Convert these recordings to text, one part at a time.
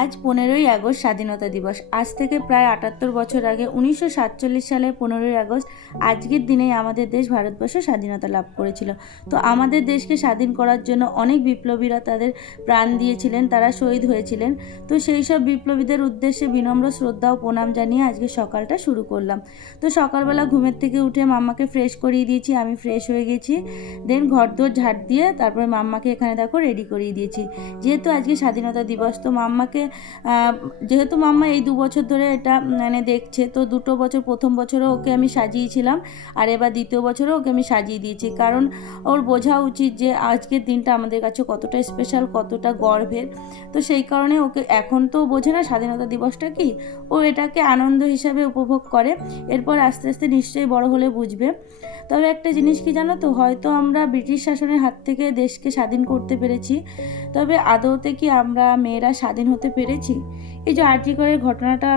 আজ 15ই আগস্ট স্বাধীনতা দিবস। আজ থেকে প্রায় 78 বছর আগে 1947 সালে 15ই আগস্ট আজকের দিনেই আমাদের দেশ ভারতবর্ষ স্বাধীনতা লাভ করেছিল। তো আমাদের দেশকে স্বাধীন করার জন্য অনেক বিপ্লবীরা তাদের প্রাণ দিয়েছিলেন, তারা শহীদ হয়েছিলেন। তো সেই সব বিপ্লবীদের উদ্দেশ্যে বিনম্র শ্রদ্ধা ও প্রণাম জানিয়ে আজকে সকালটা শুরু করলাম। তো সকালবেলা ঘুমের থেকে উঠে মাম্মাকে ফ্রেশ করিয়ে দিয়েছি, আমি ফ্রেশ হয়ে গেছি। দেন ঘরদোর ঝাড় দিয়ে তারপরে মাম্মাকে এখানে দেখো রেডি করিয়ে দিয়েছি। যেহেতু আজকে স্বাধীনতা দিবস, তো মাম্মাকে যেহেতু মাম্মা এই 2 বছর ধরে এটা দেখছে, তো 2 বছর, প্রথম বছরও ওকে আমি সাজিয়েছিলাম আর এবার দ্বিতীয় বছরও ওকে আমি সাজিয়ে দিয়েছি, কারণ ওর বোঝা উচিত যে আজকের দিনটা আমাদের কাছে কতটা স্পেশাল, কতটা গর্বের। তো সেই কারণে ওকে, এখন তো বোঝে না স্বাধীনতা দিবসটা কি, ও এটাকে আনন্দ হিসাবে উপভোগ করে। এরপর আস্তে আস্তে নিশ্চয়ই বড় হলে বুঝবে। তবে একটা জিনিস কি জানো তো, হয়তো আমরা ব্রিটিশ শাসনের হাত থেকে দেশকে স্বাধীন করতে পেরেছি, তবে আদৌতে কি আমরা মেয়েরা স্বাধীন হতে পেরেছি? এই যে আরজি করের ঘটনাটা,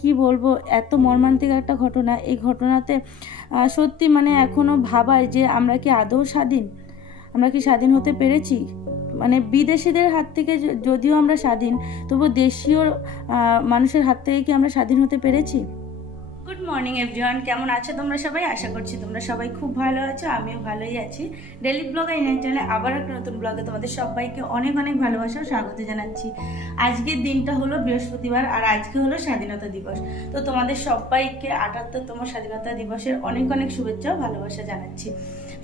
কি বলবো, এত মর্মান্তিক একটা ঘটনা। এই ঘটনাতে সত্যি এখনও ভাবায় যে আমরা কি আদৌ স্বাধীন, আমরা কি স্বাধীন হতে পেরেছি? বিদেশিদের হাত থেকে যদিও আমরা স্বাধীন, তবু দেশীয় মানুষের হাত থেকে কি আমরা স্বাধীন হতে পেরেছি? গুড মর্নিং এভরিওয়ান, কেমন আছো তোমরা সবাই? আশা করছি তোমরা সবাই খুব ভালো আছো, আমিও ভালোই আছি। ডেলি ব্লগ আইনের চ্যানেলে আবার একটা নতুন ব্লগে তোমাদের সবাইকে অনেক অনেক ভালোবাসা ও স্বাগত জানাচ্ছি। আজকের দিনটা হলো বৃহস্পতিবার আর আজকে হলো স্বাধীনতা দিবস। তো তোমাদের সবাইকে 78তম স্বাধীনতা দিবসের অনেক অনেক শুভেচ্ছা ও ভালোবাসা জানাচ্ছি।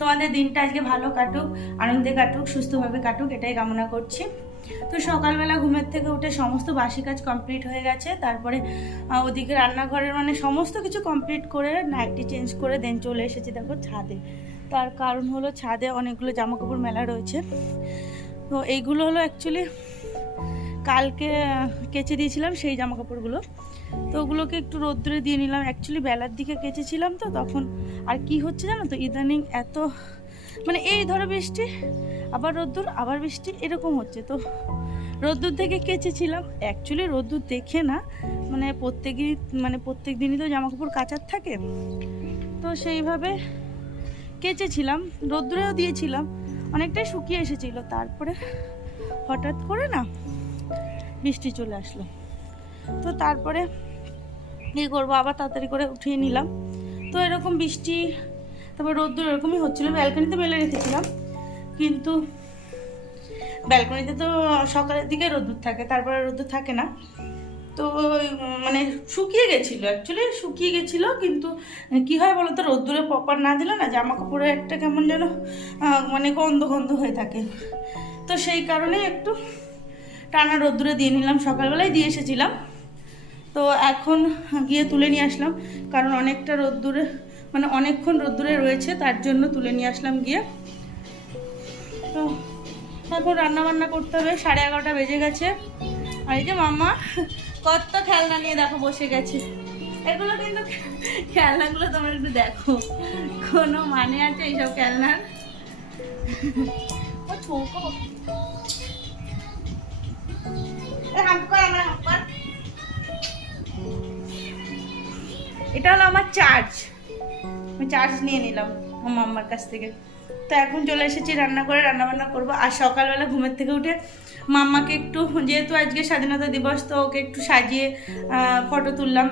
তোমাদের দিনটা আজকে ভালো কাটুক, আনন্দে কাটুক, সুস্থভাবে কাটুক, এটাই কামনা করছি। তো সকালবেলা ঘুমের থেকে উঠে সমস্ত বাসি কাজ কমপ্লিট হয়ে গেছে। তারপরে ওদিকে রান্নাঘরের সমস্ত কিছু কমপ্লিট করে নাইটি চেঞ্জ করে দেন চলে এসেছি দেখো ছাদে। তার কারণ হলো ছাদে অনেকগুলো জামাকাপড় মেলা রয়েছে। তো এইগুলো হলো অ্যাকচুয়ালি কালকে কেচে দিয়েছিলাম সেই জামাকাপড়গুলো, তো ওগুলোকে একটু রোদ্দুরে দিয়ে নিলাম। অ্যাকচুয়ালি বেলার দিকে কেচেছিলাম তো তখন। আর কি হচ্ছে জানো তো, ইদানিং এত এই ধরো বৃষ্টি, আবার রোদ্দুর, আবার বৃষ্টি, এরকম হচ্ছে। তো রোদ্দুর থেকে কেচেছিলাম, অ্যাকচুয়ালি রোদ্দুর দেখে না, প্রত্যেক দিনই তো জামাকাপড় কাচার থাকে, তো সেইভাবে কেচেছিলাম, রোদ্দুরেও দিয়েছিলাম, অনেকটাই শুকিয়ে এসেছিলো। তারপরে হঠাৎ করে না বৃষ্টি চলে আসলো, তো তারপরে কী করবো, আবার তাড়াতাড়ি করে উঠিয়ে নিলাম। তো এরকম বৃষ্টি, তারপর রোদ্দুর এরকমই হচ্ছিলো। ব্যালকনিতে মেলে রেখেছিলাম, কিন্তু ব্যালকনিতে তো সকালের দিকে রোদ্দুর থাকে, তারপরে রোদ্দুর থাকে না। তো শুকিয়ে গেছিলো, অ্যাকচুয়ালি শুকিয়ে গেছিলো, কিন্তু কী হয় বলো তো, রোদ্দুরে প্রপার না দিলে না জামা কাপড়ে একটা কেমন যেন গন্ধ গন্ধ হয়ে থাকে। তো সেই কারণে একটু টানা রোদ্দুরে দিয়ে নিলাম, সকালবেলায় দিয়ে এসেছিলাম। তো এখন গিয়ে তুলে নিয়ে আসলাম, কারণ অনেকটা রোদ্দুরে অনেকক্ষণ রোদ্দুরে রয়েছে, তার জন্য তুলে নিয়ে আসলাম গিয়ে। তো এখন রান্নাবান্না করতে হবে, 11:30 বেজে গেছে। আর এই যে মাম্মা কত খেলনা নিয়ে দেখো বসে গেছে। এগুলো কিন্তু খেলনাগুলো তোমরা একটু দেখো, কোনো মানে আছে এইসব খেলনার? এটা হলো আমার চার্জ, আমি চার্জ নিয়ে নিলাম আমার মাম্মার কাছ থেকে। তো এখন চলে এসেছি রান্না করে, রান্নাবান্না করবো। আর সকালবেলা ঘুমের থেকে উঠে মাম্মাকে একটু, যেহেতু আজকে স্বাধীনতা দিবস, তো ওকে একটু সাজিয়ে ফটো তুললাম।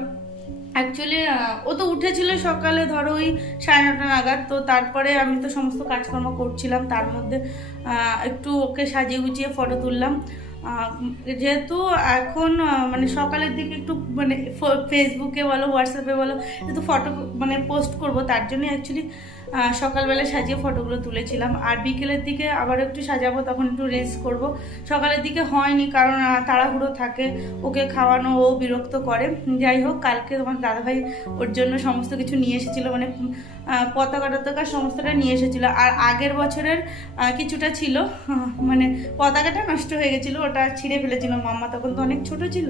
অ্যাকচুয়ালি ও তো উঠেছিল সকালে ধরো ওই 9:30 নাগাদ, তো তারপরে আমি তো সমস্ত কাজকর্ম করছিলাম, তার মধ্যে একটু ওকে সাজিয়ে গুছিয়ে ফটো তুললাম। যেহেতু এখন সকালের দিকে একটু ফেসবুকে বলো, হোয়াটসঅ্যাপে বলো, একটু ফটো পোস্ট করব, তার জন্য অ্যাকচুয়ালি সকালবেলা সাজিয়ে ফটোগুলো তুলেছিলাম। আর বিকেলের দিকে আবার একটু সাজাবো, তখন একটু রেস্ট করব। সকালের দিকে হয়নি, কারণ তাড়াহুড়ো থাকে, ওকে খাওয়ানো, ও বিরক্ত করে। যাই হোক, কালকে তোমার দাদাভাই ওর জন্য সমস্ত কিছু নিয়ে এসেছিলো, পতাকা টতাকা সমস্তটা নিয়ে এসেছিলো। আর আগের বছরের কিছুটা ছিল, পতাকাটা নষ্ট হয়ে গেছিলো, ওটা ছিঁড়ে ফেলেছিল মাম্মা, তখন তো অনেক ছোট ছিল।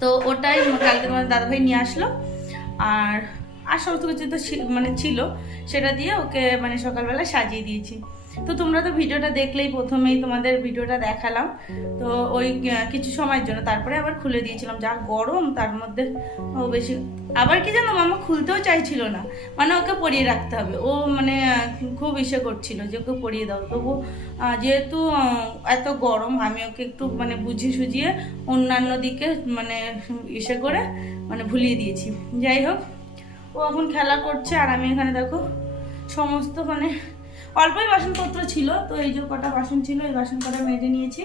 তো ওটাই কালকে তোমার দাদাভাই নিয়ে আসলো। আর সমস্ত কিছু তো ছিল, সেটা দিয়ে ওকে সকালবেলা সাজিয়ে দিয়েছি। তো তোমরা তো ভিডিওটা দেখলেই, প্রথমেই তোমাদের ভিডিওটা দেখালাম। তো ওই কিছু সময়ের জন্য, তারপরে আবার খুলে দিয়েছিলাম, যা গরম তার মধ্যে ও বেশি। আবার কি জানো, মামা খুলতেও চাইছিল না, মানে ওকে পরিয়ে রাখতে হবে, ও মানে খুব ইসে করছিল যে ওকে পরিয়ে দাও। তবু যেহেতু এত গরম, আমি ওকে একটু মানে বুঝিয়ে সুঝিয়ে অন্যান্য দিকে মানে ইসে করে মানে ভুলিয়ে দিয়েছি। যাই হোক, ও এখন খেলা করছে, আর আমি এখানে দেখো সমস্ত মানে অল্পই বাসনপত্র ছিল, তো এই যে কটা বাসন ছিল এই বাসন কটা মেজে নিয়েছি।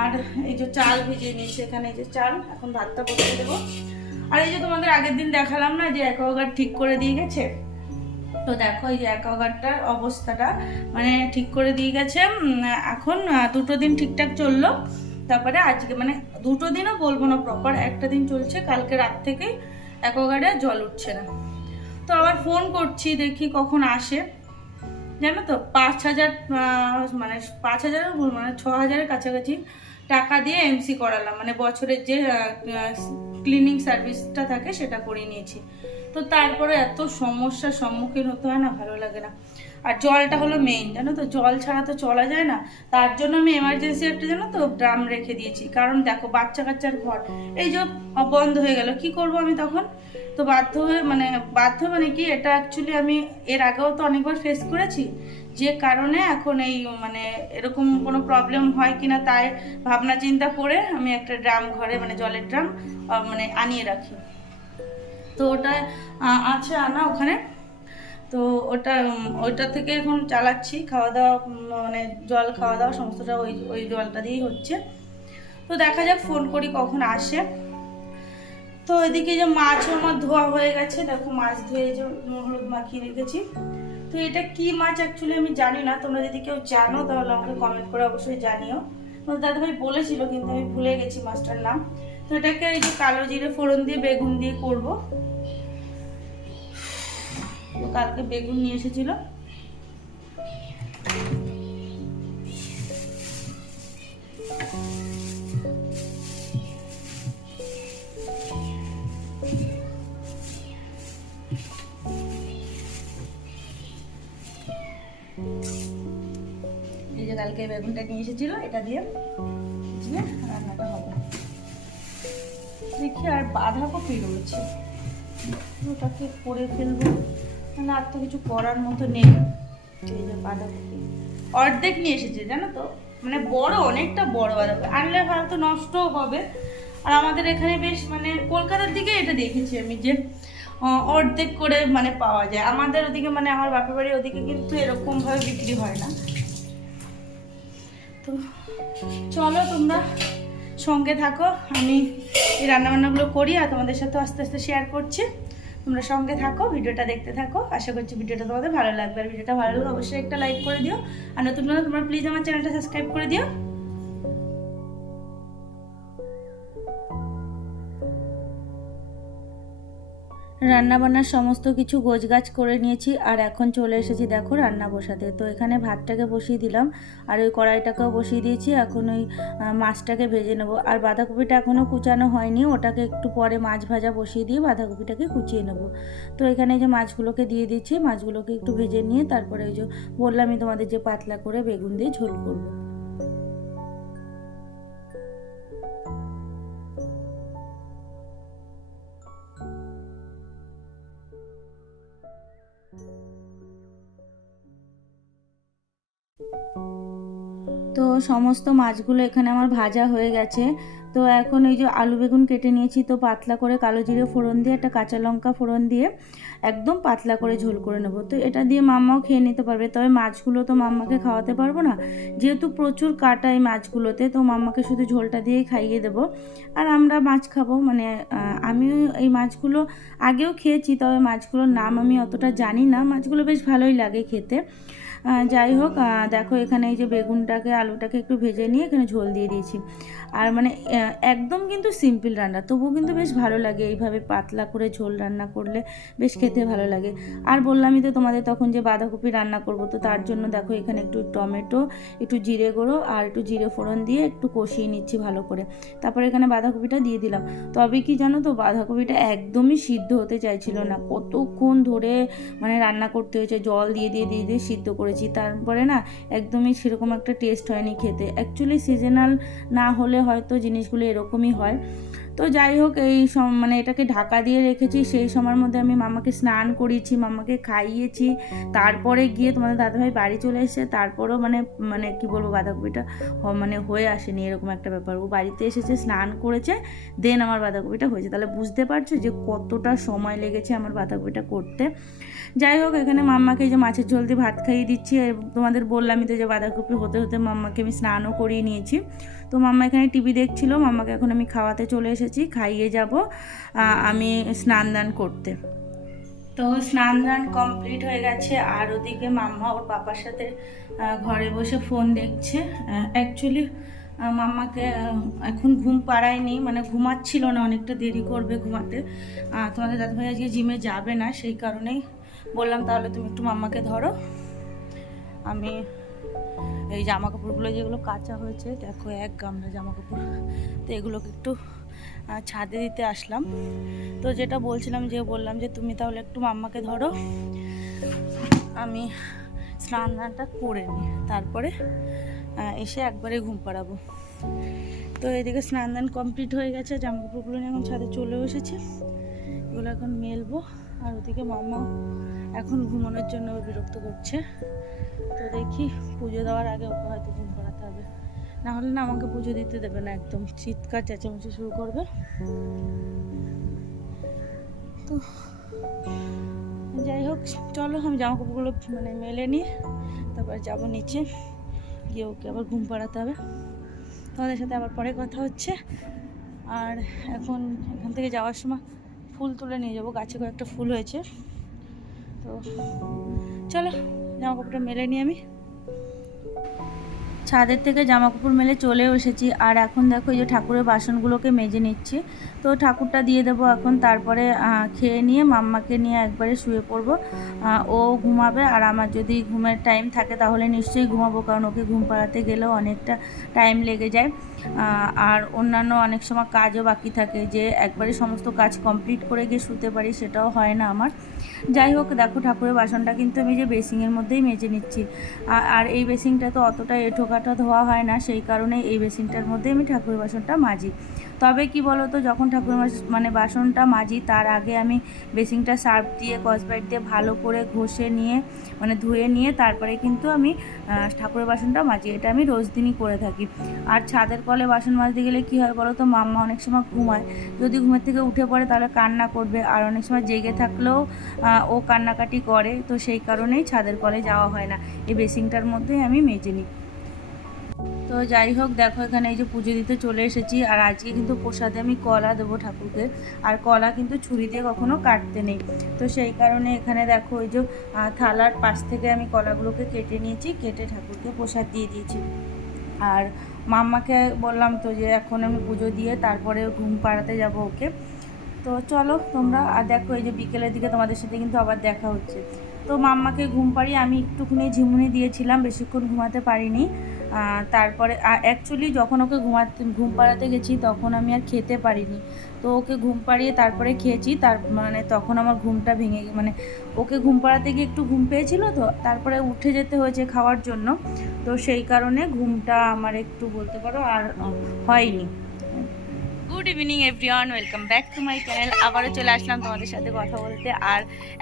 আর এই যে চাল ভিজিয়ে নিয়েছি, এখানে এই যে চাল, এখন ভাতটা বসিয়ে দেবো। আর এই যে তোমাদের আগের দিন দেখালাম না যে অ্যাকোয়াগার্ড ঠিক করে দিয়ে গেছে, তো দেখো এই যে অ্যাকোয়াগার্ডটার অবস্থাটা মানে ঠিক করে দিয়ে গেছে। এখন 2 দিন ঠিকঠাক চললো, তারপরে আজকে মানে 2 দিনও বলবো না, প্রপার একটা দিন চলছে, কালকে রাত থেকেই অ্যাকোয়াগার্ডে জল উঠছে না। তো আবার ফোন করছি, দেখি কখন আসে। জানো তো 5,000 মানে 5,000 বলবো না, 6,000-এর কাছাকাছি টাকা দিয়ে এমসি করালাম, মানে বছরের যে ক্লিনিং সার্ভিসটা থাকে সেটা করে নিয়েছি। তো তারপরে এত সমস্যার সম্মুখীন হতে হয় না, ভালো লাগে না। আর জলটা হলো মেইন, জানো তো, জল ছাড়া তো চলা যায় না। তার জন্য আমি এমার্জেন্সি একটা জানো তো ড্রাম রেখে দিয়েছি, কারণ দেখো বাচ্চা কাচ্চার ঘর এই যে বন্ধ হয়ে গেল, কি করব আমি তখন? তো বাধ্য মানে কি, এটা অ্যাকচুয়ালি আমি এর আগেও তো অনেকবার ফেস করেছি, যে কারণে এখন এই মানে এরকম কোনো প্রবলেম হয় কিনা তাই ভাবনা চিন্তা করে আমি একটা ড্রাম ঘরে মানে জলের ড্রাম মানে আনিয়ে রাখি। তো ওটা আছে আনা ওখানে, তো ওইটা থেকে এখন চালাচ্ছি, খাওয়া দাওয়া মানে জল খাওয়া দাওয়া সমস্তটা ওই জলটা দিয়েই হচ্ছে। তো দেখা যাক, ফোন করি কখন আসে। তো এদিকে যে মাছও আমার ধোয়া হয়ে গেছে, দেখো মাছ ধুয়ে যে নুন হলুদ মাখিয়ে রেখেছি। তো এটা কি মাছ অ্যাকচুয়ালি আমি জানি না, তোমরা যদি কেউ জানো তাহলে আমাকে কমেন্ট করে অবশ্যই জানিও। তোমার দাদাভাই বলেছিল কিন্তু আমি ভুলে গেছি মাছটার নাম। তো এটাকে এই যে কালো জিরে ফোড়ন দিয়ে বেগুন দিয়ে করবো। তো কালকে বেগুন নিয়ে এসেছিল, এই যে কালকে বেগুনটা নিয়ে এসেছিল, এটা দিয়ে রান্নাটা হবে। দেখি আর বাঁধাকপি রয়েছে, ওটাকে করে ফেলবো, মানে আর তো কিছু করার মতো নেই। এই যে বাঁধাকপি অর্ধেক নিয়ে এসেছে জানো তো, মানে বড়, অনেকটা বড় বাঁধাকপি, আনলে হয়তো নষ্টও হবে। আর আমাদের এখানে বেশ মানে কলকাতার দিকে এটা দেখেছি আমি যে অর্ধেক করে মানে পাওয়া যায়, আমাদের ওদিকে মানে আমার বাপের বাড়ির ওদিকে কিন্তু এরকমভাবে বিক্রি হয় না। তো চলো তোমরা সঙ্গে থাকো, আমি এই রান্নাবান্নাগুলো করি আর তোমাদের সাথে আস্তে আস্তে শেয়ার করছি। তোমরা সঙ্গে থাকো, ভিডিওটা দেখতে থাকো, আশা করছি ভিডিওটা তোমাদের ভালো লাগবে। আর ভিডিওটা ভালো লাগলে অবশ্যই একটা লাইক করে দিও, আর নতুন নতুন তোমরা প্লিজ আমার চ্যানেলটা সাবস্ক্রাইব করে দিও। রান্নাবান্নার সমস্ত কিছু গোছগাছ করে নিয়েছি, আর এখন চলে এসেছি দেখো রান্না বসাতে। তো এখানে ভাতটাকে বসিয়ে দিলাম, আর ওই কড়াইটাকেও বসিয়ে দিয়েছি। এখন ওই মাছটাকে ভেজে নেব, আর বাঁধাকপিটা এখনও কুচানো হয়নি, ওটাকে একটু পরে মাছ ভাজা বসিয়ে দিয়ে বাঁধাকপিটাকে কুচিয়ে নেব। তো এখানে যে মাছগুলোকে দিয়ে দিচ্ছি, মাছগুলোকে একটু ভেজে নিয়ে তারপরে ওই যে বললামই তোমাদের যে পাতলা করে বেগুন দিয়ে ঝোল করবো। তো সমস্ত মাছগুলো এখানে আমার ভাজা হয়ে গেছে। তো এখন এই যে আলু বেগুন কেটে নিয়েছি, তো পাতলা করে কালো জিরে ফোড়ন দিয়ে একটা কাঁচা লঙ্কা ফোড়ন দিয়ে একদম পাতলা করে ঝোল করে নেবো। তো এটা দিয়ে মাম্মাও খেয়ে নিতে পারবে, তবে মাছগুলো তো মাম্মাকে খাওয়াতে পারবো না, যেহেতু প্রচুর কাটা এই মাছগুলোতে, তো মাম্মাকে শুধু ঝোলটা দিয়েই খাইয়ে দেবো, আর আমরা মাছ খাবো। মানে আমি এই মাছগুলো আগেও খেয়েছি, তবে মাছগুলোর নাম আমি অতটা জানি না, মাছগুলো বেশ ভালোই লাগে খেতে। যাই হোক, দেখো এখানে এই যে বেগুনটাকে আলুটাকে একটু ভেজে নিয়ে এখানে ঝোল দিয়ে দিয়েছি। আর মানে একদম কিন্তু সিম্পল রান্না, তবুও কিন্তু বেশ ভালো লাগে এইভাবে পাতলা করে ঝোল রান্না করলে, বেশ খেতে ভালো লাগে। আর বললামই তো তোমাদের তখন যে বাঁধাকপি রান্না করব, তো তার জন্য দেখো এখানে একটু টমেটো, একটু জিরে গুঁড়ো আর একটু জিরে ফোড়ন দিয়ে একটু কষিয়ে নিচ্ছি ভালো করে। তারপরে এখানে বাঁধাকপিটা দিয়ে দিলাম। তবে কি জানো তো, বাঁধাকপিটা একদমই সিদ্ধ হতে চাইছিল না, কতক্ষণ ধরে মানে রান্না করতে হয়েছে, জল দিয়ে দিয়ে দিয়ে দিয়ে সিদ্ধ করেছি। করেছি, তারপরে না একদমই সেরকম একটা টেস্ট হয়নি খেতে। অ্যাকচুয়ালি সিজনাল না হলে হয়তো জিনিসগুলো এরকমই হয়। তো যাই হোক, এই মানে এটাকে ঢাকা দিয়ে রেখেছি। সেই সময়ের মধ্যে আমি মামাকে স্নান করিয়েছি, মামাকে খাইয়েছি, তারপরে গিয়ে তোমাদের দাদাভাই বাড়ি চলে এসেছে। তারপরেও মানে মানে কি বলবো, বাঁধাকপিটা মানে হয়ে আসেনি, এরকম একটা ব্যাপার। ও বাড়িতে এসেছে, স্নান করেছে, দেন আমার বাঁধাকপিটা হয়েছে। তাহলে বুঝতে পারছো যে কতটা সময় লেগেছে আমার বাঁধাকপিটা করতে। যাই হোক, এখানে মাম্মাকে এই যে মাছের ঝোল দিয়ে ভাত খাইয়ে দিচ্ছি। আর তোমাদের বললামই তো যে বাঁধাকপি হতে হতে মাম্মাকে আমি স্নানও করিয়ে নিয়েছি। তো মাম্মা এখানে টিভি দেখছিল, মাম্মাকে এখন আমি খাওয়াতে চলে এসেছি, খাইয়ে যাব আমি স্নান দান করতে। তো স্নান দান কমপ্লিট হয়ে গেছে। আর ওদিকে মাম্মা ওর পাপার সাথে ঘরে বসে ফোন দেখছে। অ্যাকচুয়ালি মাম্মাকে এখন ঘুম পাড়ায়নি, মানে ঘুমাচ্ছিল না, অনেকটা দেরি করবে ঘুমাতে। তোমাদের দাদাভাই আজকে জিমে যাবে না, সেই কারণেই বললাম তাহলে তুমি একটু মাম্মাকে ধরো, আমি এই জামা কাপড়গুলো যেগুলো কাঁচা হয়েছে, দেখো এক গামলা জামা কাপড়, তো এগুলোকে একটু ছাদে দিতে আসলাম। তো যেটা বলছিলাম, যে বললাম যে তুমি তাহলে একটু মাম্মাকে ধরো, আমি স্নান দানটা করে নিই, তারপরে এসে একবারে ঘুম পাড়াবো। তো এদিকে স্নান দান কমপ্লিট হয়ে গেছে, জামা কাপড়গুলো নিয়ে এখন ছাদে চলেও এসেছে, এগুলো এখন মেলবো। আর ওদিকে মাম্মা এখন ঘুমানোর জন্য বিরক্ত করছে। তো দেখি পুজো দেওয়ার আগে ওকে হয়তো ঘুম পাড়াতে হবে, না হলে না আমাকে পুজো দিতে দেবে না, একদম চিৎকার চেঁচামেচি শুরু করবে। তো যাই হোক, চলো আমি জামা কাপড়গুলো মানে মেলে নিয়ে তারপর যাবো নিচে, গিয়ে ওকে আবার ঘুম পাড়াতে হবে। তোমাদের সাথে আবার পরে কথা হচ্ছে। আর এখন এখান থেকে যাওয়ার সময় ফুল তুলে নিয়ে যাবো, গাছে কয়েকটা ফুল হয়েছে। তো চলো জামা কাপড়টা মেলে নিই। আমি ছাদের থেকে জামা কাপড় মেলে চলেও এসেছি। আর এখন দেখো এই যে ঠাকুরের বাসনগুলোকে মেজে নিচ্ছি। তো ঠাকুরটা দিয়ে দেবো এখন, তারপরে খেয়ে নিয়ে মাম্মাকে নিয়ে একবারে শুয়ে পড়বো। ও ঘুমাবে, আর আমার যদি ঘুমের টাইম থাকে তাহলে নিশ্চয়ই ঘুমাবো, কারণ ওকে ঘুম পাড়াতে গেলেও অনেকটা টাইম লেগে যায়। আর অন্যান্য অনেক সময় কাজও বাকি থাকে, যে একবারে সমস্ত কাজ কমপ্লিট করে গিয়ে শুতে পারি সেটাও হয় না আমার। যাই হোক, দেখো ঠাকুরের বাসনটা কিন্তু আমি যে বেসিংয়ের মধ্যেই মেজে নিচ্ছি। আর এই বেসিংটা তো অতটা এঁঠোকাটা ধোয়া হয় না, সেই কারণে এই বেসিংটার মধ্যে আমি ঠাকুরের বাসনটা মাজি। তবে কি বলো তো, যখন ঠাকুরের মানে বাসনটা মাজি তার আগে আমি বেসিংটা সার্ফ দিয়ে স্কচব্রাইট দিয়ে ভালো করে ঘষে নিয়ে মানে ধুয়ে নিয়ে তারপরে কিন্তু আমি ঠাকুরের বাসনটা মাজি। এটা আমি রোজ দিনই করে থাকি। আর ছাদের কলে বাসন মাজতে গেলে কী হয় বলো তো, মাম্মা অনেক সময় ঘুমায়, যদি ঘুমের থেকে উঠে পড়ে তাহলে কান্না করবে, আর অনেক সময় জেগে থাকলেও ও কান্নাকাটি করে। তো সেই কারণেই ছাদের কলে যাওয়া হয় না, এই বেসিংটার মধ্যেই আমি মেজে নিই। তো যাই হোক, দেখো এখানে এই যে পুজো দিতে চলে এসেছি। আর আজকে কিন্তু প্রসাদে আমি কলা দেবো ঠাকুরকে, আর কলা কিন্তু ছুরি দিয়ে কখনো কাটতে নেই। তো সেই কারণে এখানে দেখো ওই যে থালার পাশ থেকে আমি কলাগুলোকে কেটে নিয়েছি, কেটে ঠাকুরকে প্রসাদ দিয়ে দিয়েছি। আর মাম্মাকে বললাম তো যে এখন আমি পুজো দিয়ে তারপরে ঘুম পাড়াতে যাব ওকে। তো চলো তোমরা, আর দেখো এই যে বিকেলের দিকে তোমাদের সাথে কিন্তু আবার দেখা হচ্ছে। তো মাম্মাকে ঘুম পাড়িয়ে আমি একটুখানি ঝিমুনি দিয়েছিলাম, বেশিক্ষণ ঘুমাতে পারিনি। তারপরে অ্যাকচুয়ালি যখন ওকে ঘুম পাড়াতে গেছি তখন আমি আর খেতে পারিনি। তো ওকে ঘুম পাড়িয়ে তারপরে খেয়েছি, তার মানে তখন আমার ঘুমটা ভেঙে মানে ওকে ঘুম পাড়াতে গিয়ে একটু ঘুম পেয়েছিল, তো তারপরে উঠে যেতে হয়েছে খাওয়ার জন্য। তো সেই কারণে ঘুমটা আমার একটু বলতে পারো আর হয়নি। Good evening everyone, welcome back to my channel. আবারও চলে আসলাম তোমাদের সাথে কথা বলতে। আর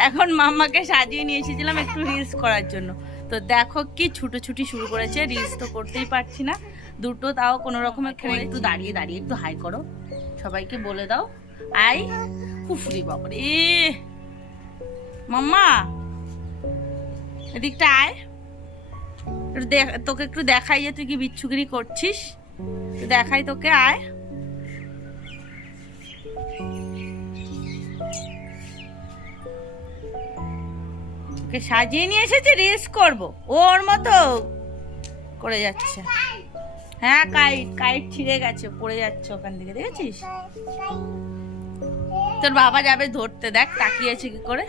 এখন মাম্মাকে সাজিয়ে নিয়ে এসেছিলাম একটু রিলস করার জন্য। তো দেখো কি ছুটোছুটি শুরু করেছে, রিলস তো করতেই পারছি না দুটো, তাও কোনো রকমের করে একটু দাঁড়িয়ে দাঁড়িয়ে একটু হাই করো, সবাইকে বলে দাও আই। কুফরি বাবারে, মাম্মা এদিকটা আয়, তোকে একটু দেখাই যে তুই কি বিচ্ছুগিরি করছিস, দেখাই তোকে, আয়। ওকে সাজিয়ে নিয়ে এসেছে রিলস করব, ওর মতো করে যাচ্ছে। হ্যাঁ, কাইট কাইট ছিঁড়ে গেছে, পড়ে যাচ্ছে ওখান থেকে, দেখেছিস? তোর বাবা যাবে ধরতে, দেখ তাকিয়েছে কি করে।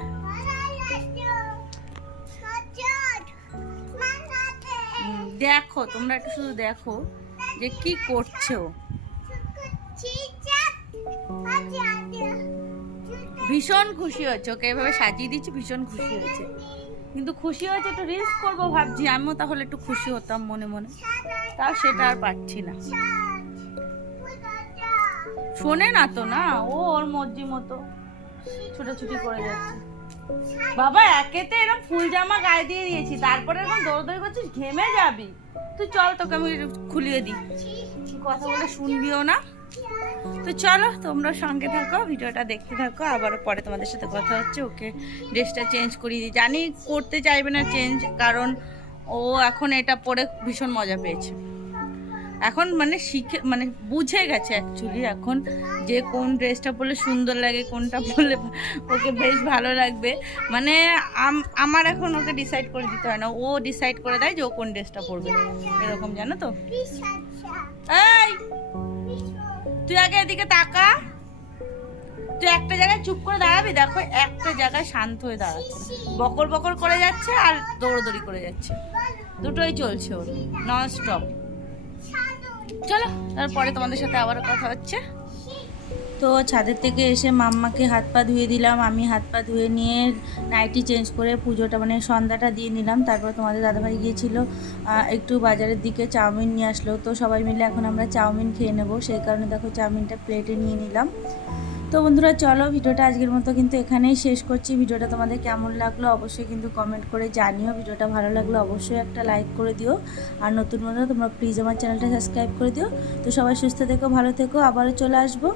দেখো তোমরা একটু শুধু দেখো যে কি করছো। ভীষণ খুশি হচ্ছে, ওকে এভাবে সাজিয়ে দিচ্ছি, ভীষণ খুশি হয়েছে। কিন্তু খুশি হয়েছে, একটু রিলস করবো ভাবছি, আমিও তাহলে একটু খুশি হতাম মনে মনে, তাও সেটা আর পারছি না। শোনে না তো, না ও ওর মর্জি মতো ছুটাছুটি করে যাচ্ছে। বাবা একেতে এরকম ফুল জামা গায়ে দিয়ে দিয়েছি, তারপরে এরকম দৌড়দৌড়ি করছিস, ঘেমে যাবি তুই। চল তোকে আমি খুলিয়ে দিই, কথা বলে শুনবিও না। তো চলো তোমরা সঙ্গে থাকো, ভিডিওটা দেখতে থাকো, আবারও পরে তোমাদের সাথে কথা হচ্ছে। ওকে ড্রেসটা চেঞ্জ করিয়ে দিই, জানি করতে চাইবে না চেঞ্জ, কারণ ও এখন এটা পরে ভীষণ মজা পেয়েছে। এখন মানে শিখে মানে বুঝে গেছে অ্যাকচুয়ালি এখন, যে কোন ড্রেসটা পরলে সুন্দর লাগে, কোনটা পরলে ওকে বেশ ভালো লাগবে। মানে আমার এখন ওকে ডিসাইড করে দিতে হয় না, ও ডিসাইড করে দেয় যে ও কোন ড্রেসটা পরবে, এরকম জানো তো। এই তুই আগে এদিকে তাকা, তুই একটা জায়গায় চুপ করে দাঁড়াবি। দেখো একটা জায়গায় শান্ত হয়ে দাঁড়াচ্ছে, বকর বকর করে যাচ্ছে আর দৌড়দৌড়ি করে যাচ্ছে, দুটোই চলছে ওর নন স্টপ। চলো তারপরে তোমাদের সাথে আবারও কথা হচ্ছে। তো ছাদের থেকে এসে মাম্মাকে হাত পা ধুয়ে দিলাম, আমি হাত পা ধুয়ে নিয়ে নাইটি চেঞ্জ করে পুজোটা মানে সন্ধ্যাটা দিয়ে নিলাম। তারপর তোমাদের দাদাভাই গিয়েছিল একটু বাজারের দিকে, চাউমিন নিয়ে আসলো। তো সবাই মিলে এখন আমরা চাউমিন খেয়ে নেব, সেই কারণে দেখো চাউমিনটা প্লেটে নিয়ে নিলাম। তো বন্ধুরা চলো ভিডিওটা আজকের মতো কিন্তু এখানেই শেষ করছি। ভিডিওটা তোমাদের কেমন লাগলো অবশ্যই কিন্তু কমেন্ট করে জানিও। ভিডিওটা ভালো লাগলো অবশ্যই একটা লাইক করে দিও, আর নতুন বন্ধুরা তোমরা প্লিজ আমার চ্যানেলটা সাবস্ক্রাইব করে দিও। তো সবাই সুস্থ থেকো, ভালো থেকো, আবারও চলে আসবো।